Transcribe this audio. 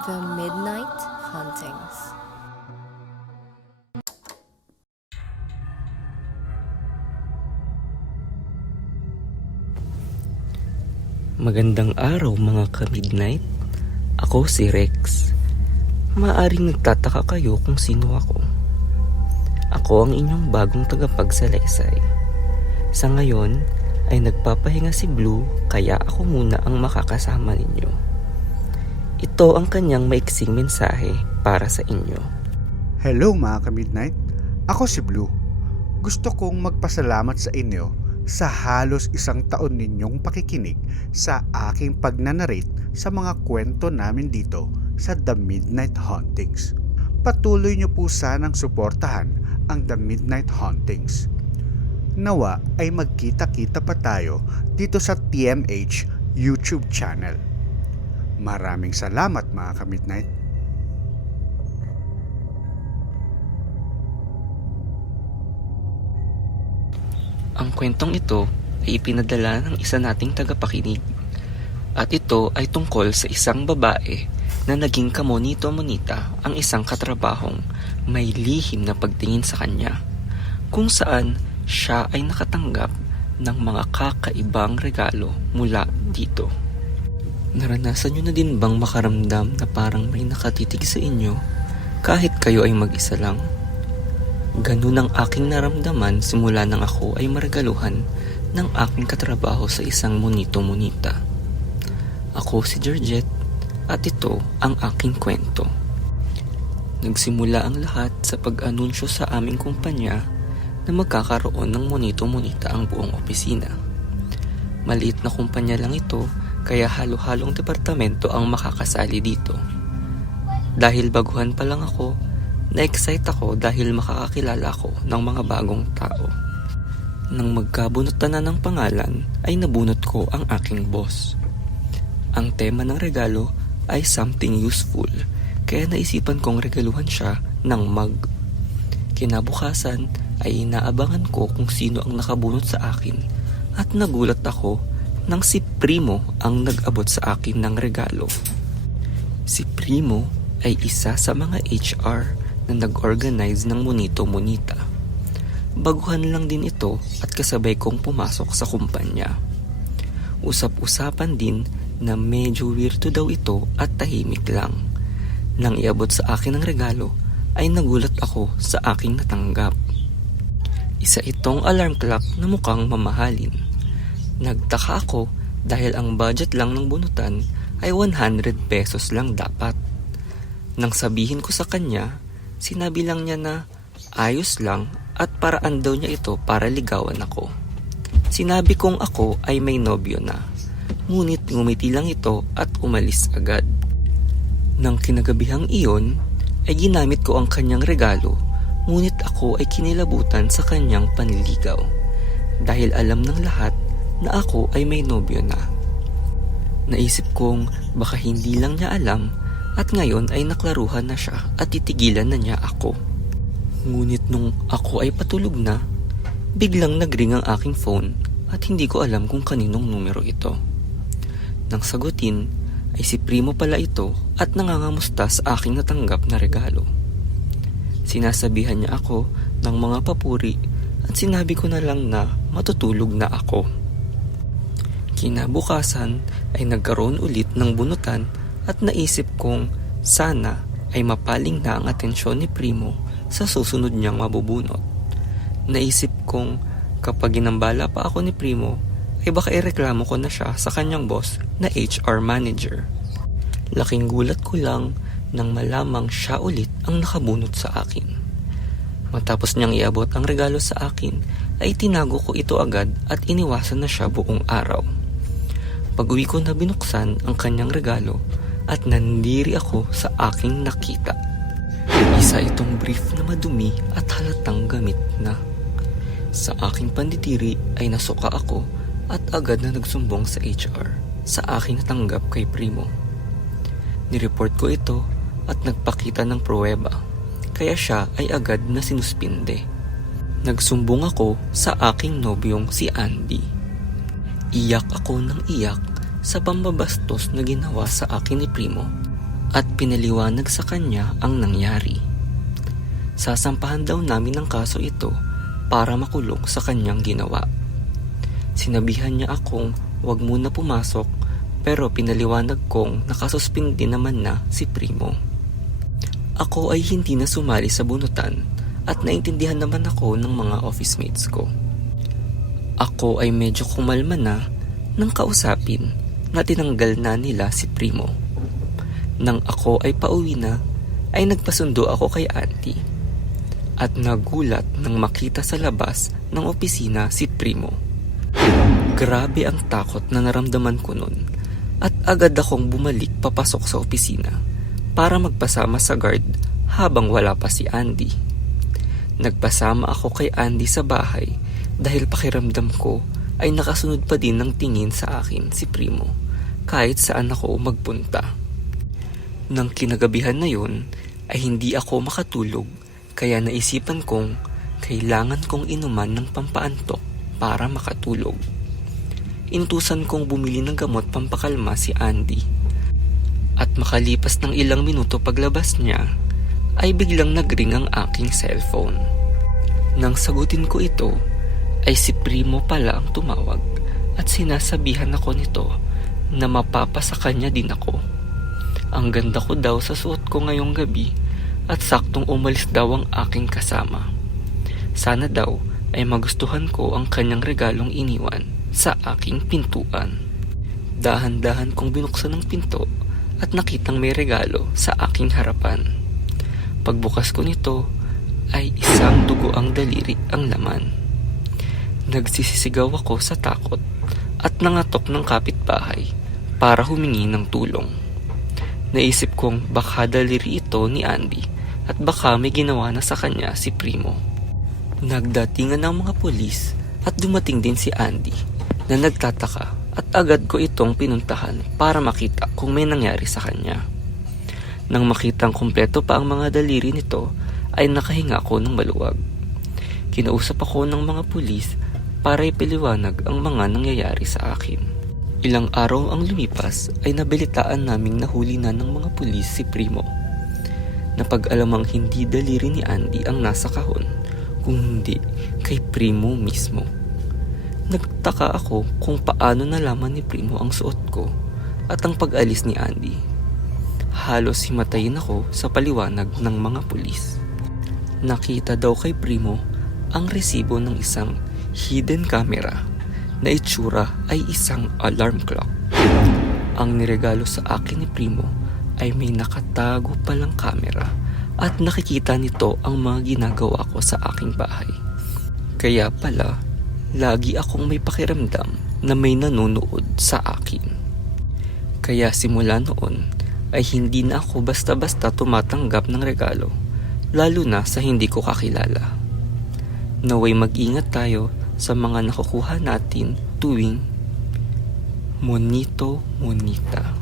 The Midnight Hauntings. Magandang araw mga ka-midnight. Ako si Rex. Maaring nagtataka kayo kung sino ako. Ako ang inyong bagong tagapagsalaysay. Sa ngayon ay nagpapahinga si Blue, kaya ako muna ang makakasama ninyo. Ito ang kanyang maiksing mensahe para sa inyo. Hello mga ka-midnight, ako si Blue. Gusto kong magpasalamat sa inyo sa halos isang taon ninyong pakikinig sa aking pagnanarrate sa mga kwento namin dito sa The Midnight Hauntings. Patuloy niyo po sanang suportahan ang The Midnight Hauntings. Nawa ay magkita-kita pa tayo dito sa TMH YouTube channel. Maraming salamat mga ka-midnight. Ang kwentong ito ay ipinadala ng isa nating tagapakinig. At ito ay tungkol sa isang babae na naging kamonito-monita ang isang katrabahong may lihim na pagtingin sa kanya, kung saan siya ay nakatanggap ng mga kakaibang regalo mula dito. Naranasan nyo na din bang makaramdam na parang may nakatitig sa inyo kahit kayo ay mag-isa lang? Ganun ang aking naramdaman simula nang ako ay maregaluhan ng aking katrabaho sa isang monito-monita. Ako si Georgette at ito ang aking kwento. Nagsimula ang lahat sa pag-anunsyo sa aming kumpanya na magkakaroon ng monito-monita ang buong opisina. Maliit na kumpanya lang ito, kaya halo-halong departamento ang makakasali dito. Dahil baguhan pa lang ako, na-excite ako dahil makakakilala ko ng mga bagong tao. Nang magkabunutan na ng pangalan, ay nabunot ko ang aking boss. Ang tema ng regalo ay something useful, kaya naisipan kong regaluhan siya ng mug. Kinabukasan ay inaabangan ko kung sino ang nakabunot sa akin at nagulat ako nang si Primo ang nag-abot sa akin ng regalo. Si Primo ay isa sa mga HR na nag-organize ng monito-monita. Baguhan lang din ito at kasabay kong pumasok sa kumpanya. Usap-usapan din na medyo weirdo daw ito at tahimik lang. Nang iabot sa akin ang regalo, ay nagulat ako sa aking natanggap. Isa itong alarm clock na mukhang mamahalin. Nagtaka ako dahil ang budget lang ng bunutan ay 100 pesos lang dapat. Nang sabihin ko sa kanya, sinabi lang niya na ayos lang at paraan daw niya ito para ligawan ako. Sinabi kong ako ay may nobyo na, ngunit ngumiti lang ito at umalis agad. Nang kinagabihang iyon, ay ginamit ko ang kanyang regalo, ngunit ako ay kinilabutan sa kanyang panliligaw dahil alam ng lahat na ako ay may nobyo na. Naisip kong baka hindi lang niya alam at ngayon ay naklaruhan na siya at titigilan na niya ako. Ngunit nung ako ay patulog na, biglang nagring ang aking phone at hindi ko alam kung kaninong numero ito. Nang sagutin ay si Primo pala ito at nangangamusta sa aking natanggap na regalo. Sinasabihan niya ako ng mga papuri at sinabi ko na lang na matutulog na ako. Kinabukasan ay nagkaroon ulit ng bunutan at naisip kong sana ay mapaling na ang atensyon ni Primo sa susunod niyang mabubunot. Naisip kong kapag ginambala pa ako ni Primo, ay baka ireklamo ko na siya sa kanyang boss na HR manager. Laking gulat ko lang nang malamang siya ulit ang nakabunot sa akin. Matapos niyang iabot ang regalo sa akin, ay tinago ko ito agad at iniwasan na siya buong araw. Pag-uwi ko na binuksan ang kanyang regalo at nandiri ako sa aking nakita. Isa itong brief na madumi at halatang gamit na. Sa aking pandidiri ay nasuka ako at agad na nagsumbong sa HR sa aking natanggap kay Primo. Nireport ko ito at nagpakita ng pruweba, kaya siya ay agad na sinuspinde. Nagsumbong ako sa aking nobyong si Andy. Iyak ako ng iyak sa pambabastos na ginawa sa akin ni Primo. at pinaliwanag sa kanya ang nangyari. Sasampahan daw namin ng kaso ito para makulong sa kanyang ginawa. Sinabihan niya akong wag muna pumasok pero pinaliwanag kong nakasuspindi naman na si Primo. Ako ay hindi na sumali sa bunutan at naintindihan naman ako ng mga office mates ko. Ako ay medyo kumalma na nang kausapin na tinanggal na nila si Primo. Nang ako ay pauwi na, ay nagpasundo ako kay auntie. At nagulat nang makita sa labas ng opisina si Primo. Grabe ang takot na naramdaman ko nun at agad akong bumalik papasok sa opisina para magpasama sa guard habang wala pa si Andy. Nagpasama ako kay Andy sa bahay dahil pakiramdam ko ay nakasunod pa din ng tingin sa akin si Primo kahit saan ako magpunta. Nang kinagabihan na yun ay hindi ako makatulog kaya naisipan kong kailangan kong inuman ng pampaantok para makatulog. Inutusan kong bumili ng gamot pampakalma si Andy. At makalipas ng ilang minuto paglabas niya ay biglang nagring ang aking cellphone. Nang sagutin ko ito ay si Primo pala ang tumawag at sinasabihan ako nito na mapapasa kanya din ako. Ang ganda ko daw sa suot ko ngayong gabi at saktong umalis daw ang aking kasama. Sana daw ay magustuhan ko ang kanyang regalong iniwan sa aking pintuan. Dahan-dahan kong binuksan ang pinto at nakitang may regalo sa aking harapan. Pagbukas ko nito ay isang dugo ang daliri ang laman. Nagsisisigaw ako sa takot at nangatok ng kapitbahay para humingi ng tulong. Naisip kong baka daliri ito ni Andy at baka may ginawa na sa kanya si Primo. Nagdatingan ng mga pulis at dumating din si Andy na nagtataka at agad ko itong pinuntahan para makita kung may nangyari sa kanya. Nang makitang kumpleto pa ang mga daliri nito ay nakahinga ako ng maluwag. Kinausap ako ng mga pulis para ipaliwanag ang mga nangyayari sa akin. Ilang araw ang lumipas ay nabalitaan naming nahuli na ng mga pulis si Primo. Napag-alamang hindi daliri ni Andy ang nasa kahon, kung hindi kay Primo mismo. Nagtaka ako kung paano nalaman ni Primo ang suot ko at ang pag-alis ni Andy. Halos himatayin ako sa paliwanag ng mga pulis. Nakita daw kay Primo ang resibo ng isang hidden camera na itsura ay isang alarm clock. Ang niregalo sa akin ni Primo ay may nakatago palang camera at nakikita nito ang mga ginagawa ko sa aking bahay. Kaya pala, lagi akong may pakiramdam na may nanonood sa akin. Kaya simula noon ay hindi na ako basta-basta tumatanggap ng regalo, lalo na sa hindi ko kakilala. Naway mag-ingat tayo sa mga nakukuha natin tuwing Monito Monita.